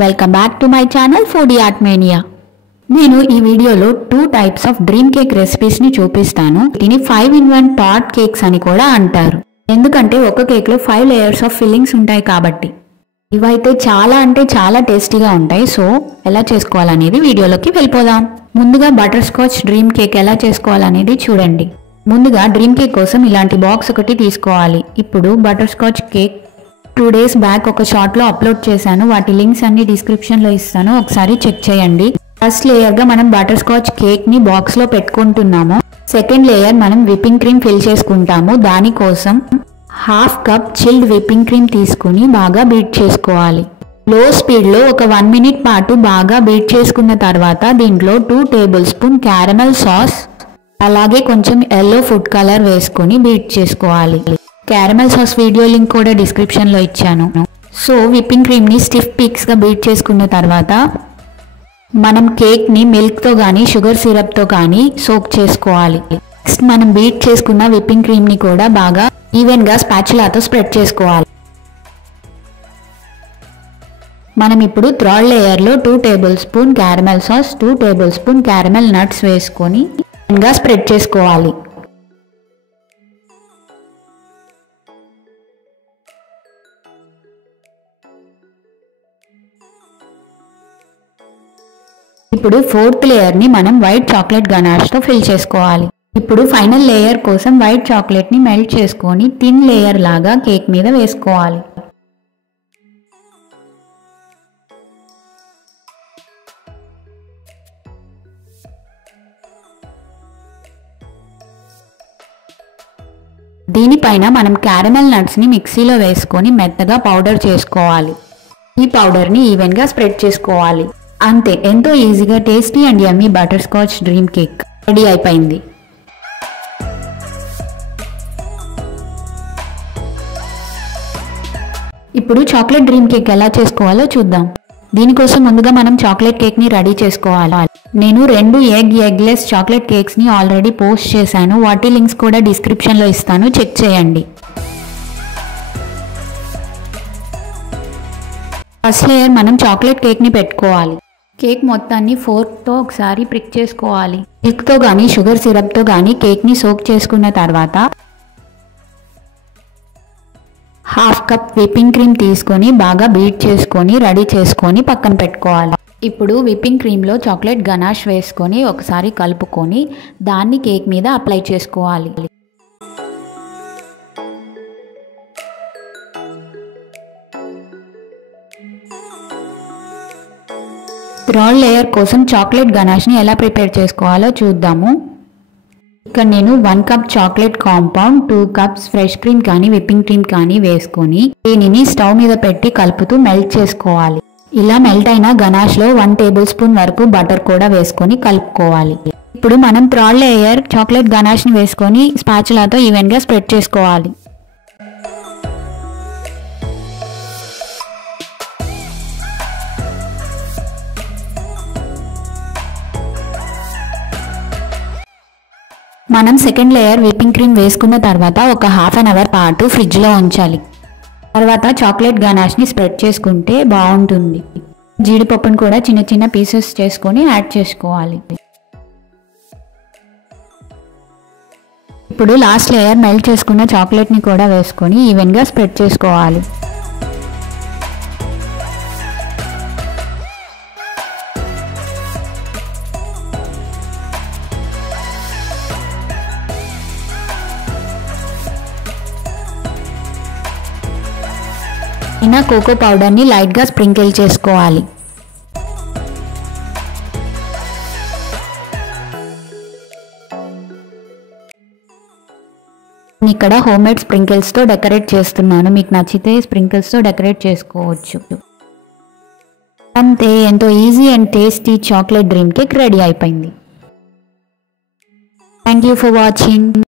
Welcome back to my channel foodie art mania. నేను ఈ వీడియోలో 2 types of dream cake recipes ని చూపిస్తాను. దీని 5-in-1 టార్ట్ కేక్స్ అని కూడా అంటారు. ఎందుకంటే ఒక కేక్ లో 5 లేయర్స్ ఆఫ్ ఫిల్లింగ్స్ ఉంటాయి కాబట్టి. ఇవైతే చాలా టేస్టీగా ఉంటాయి. సో ఎలా చేసుకోవాలనేది వీడియోలోకి వెళ్ళిపోదాం. ముందుగా బటర్ స్కాచ్ డ్రీమ్ కేక్ ఎలా చేసుకోవాలనేది చూడండి. ముందుగా డ్రీమ్ కేక్ కోసం ఇలాంటి బాక్స్ ఒకటి తీసుకోవాలి. ఇప్పుడు butter scotch cake 2 days back ఒక షార్ట్ లో అప్లోడ్ చేశాను. వాటి లింక్స్ అన్ని డిస్క్రిప్షన్ లో ఇస్తాను, ఒకసారి చెక్ చేయండి. ఫస్ట్ లేయర్ గా మనం బటర్ స్కాచ్ కేక్ ని బాక్స్ లో పెట్టుకుంటున్నాము. సెకండ్ లేయర్ మనం విప్పింగ్ క్రీమ్ ఫిల్ చేసుకుంటాము. దానికోసం 1/2 cup చిల్డ్ విప్పింగ్ క్రీమ్ తీసుకుని బాగా బీట్ చేసుకోవాలి. లో స్పీడ్ లో ఒక 1 minute పాటు బాగా బీట్ చేసుకున్న తర్వాత దీంట్లో 2 tablespoon క్యారమెల్ సాస్ అలాగే కొంచెం yellow ఫుడ్ కలర్ వేసుకుని బీట్ చేసుకోవాలి. క్యారమెల్ సాస్ వీడియో లింక్ కూడా డిస్క్రిప్షన్ లో ఇచ్చాను. సో విప్పింగ్ క్రీమ్ ని స్టిఫ్ పీక్స్ గా బీట్ చేసుకున్న తర్వాత మనం కేక్ ని మిల్క్ తో గానీ షుగర్ సిరప్ తో గానీ సోక్ చేసుకోవాలి. నెక్స్ట్ మనం బీట్ చేసుకున్న విప్పింగ్ క్రీమ్ ని కూడా బాగా ఈవెన్ గా స్పాచులాతో స్ప్రెడ్ చేసుకోవాలి. మనం ఇప్పుడు థర్డ్ లేయర్ లో 2 tablespoon caramel sauce 2 tablespoon caramel nuts వేసుకొని ఈవెన్ గా స్ప్రెడ్ చేసుకోవాలి. ఇప్పుడు 4th లేయర్ ని మనం వైట్ చాక్లెట్ గనాష్ తో ఫిల్ చేసుకోవాలి. ఇప్పుడు ఫైనల్ లేయర్ కోసం వైట్ చాక్లెట్ ని మెల్ట్ చేసుకొని థిన్ లేయర్ లాగా కేక్ మీద వేసుకోవాలి. దీనిపైన మనం క్యారమెల్ నట్స్ ని మిక్సీలో వేసుకొని మెత్తగా పౌడర్ చేసుకోవాలి. ఈ పౌడర్ ని ఈవెన్ గా స్ప్రెడ్ చేసుకోవాలి. అంతే, ఎంతో ఈజీగా tasty and yummy butter scotch dream cake ready అయిపోయింది. ఇప్పుడు చాక్లెట్ డ్రీమ్ కేక్ ఎలా చేసుకోవాలో చూద్దాం. దీనికోసం ముందుగా మనం చాక్లెట్ కేక్ ని రెడీ చేసుకోవాలి. నేను 2 ఎగ్లెస్ చాక్లెట్ కేక్స్ ని ఆల్రెడీ పోస్ట్ చేశాను. వాటి లింక్స్ కూడా డిస్క్రిప్షన్ లో ఇస్తాను, చెక్ చేయండి. ఫస్ట్ లేయర్ మనం చాక్లెట్ కేక్ ని పెట్టుకోవాలి. కేక్ మొత్తాన్ని ఫోర్క్ తో ఒకసారి ప్రిక్ చేసుకోవాలి. మిల్క్ తో గానీ షుగర్ సిరప్ తో గానీ కేక్ ని సోక్ చేసుకున్న తర్వాత 1/2 cup విప్పింగ్ క్రీమ్ తీసుకొని బాగా బీట్ చేసుకొని రెడీ చేసుకొని పక్కన పెట్టుకోవాలి. ఇప్పుడు విప్పింగ్ క్రీమ్ లో చాక్లెట్ గనాష్ వేసుకొని ఒకసారి కలుపుకొని దాన్ని కేక్ మీద అప్లై చేసుకోవాలి. థర్డ్ లేయర్ కోసం చాక్లెట్ గనాష్ ని ఎలా ప్రిపేర్ చేసుకోవాలో చూద్దాము. ఇక్కడ నేను 1 cup chocolate compound 2 cups fresh cream కానీ విప్పింగ్ క్రీమ్ కానీ వేసుకొని దీనిని స్టవ్ మీద పెట్టి కలుపుతూ మెల్ట్ చేసుకోవాలి. ఇలా మెల్ట్ అయిన గనాష్ లో 1 tablespoon వరకు బటర్ కూడా వేసుకొని కలుపుకోవాలి. ఇప్పుడు మనం థర్డ్ లేయర్ చాక్లెట్ గనాష్ ని వేసుకొని స్పాచులాతో ఈవెన్ గా స్ప్రెడ్ చేసుకోవాలి. మనం సెకండ్ లేయర్ విప్పింగ్ క్రీమ్ వేసుకున్న తర్వాత ఒక 1/2 hour పాటు ఫ్రిడ్జ్ లో ఉంచాలి. తర్వాత చాక్లెట్ గనాష్ ని స్ప్రెడ్ చేసుకుంటే బాగుంటుంది. జీడిపప్పును కూడా చిన్న పీసెస్ చేసుకొని యాడ్ చేసుకోవాలి. ఇప్పుడు లాస్ట్ లేయర్ మెల్ట్ చేసుకున్న చాక్లెట్ ని కూడా వేసుకొని ఈవెన్ గా స్ప్రెడ్ చేసుకోవాలి. కోకో పౌడర్ ని లైట్ గా స్ప్రింకిల్ చేసుకోవాలి. ఇక్కడ హోమ్ మేడ్ స్ప్రింకిల్స్ తో డెకరేట్ చేస్తున్నాను. మీకు నచ్చితే స్ప్రింకిల్స్ తో డెకరేట్ చేసుకోవచ్చు. అంతే, ఎంతో easy and tasty chocolate dream cake ready అయిపోయింది. Thank you for watching.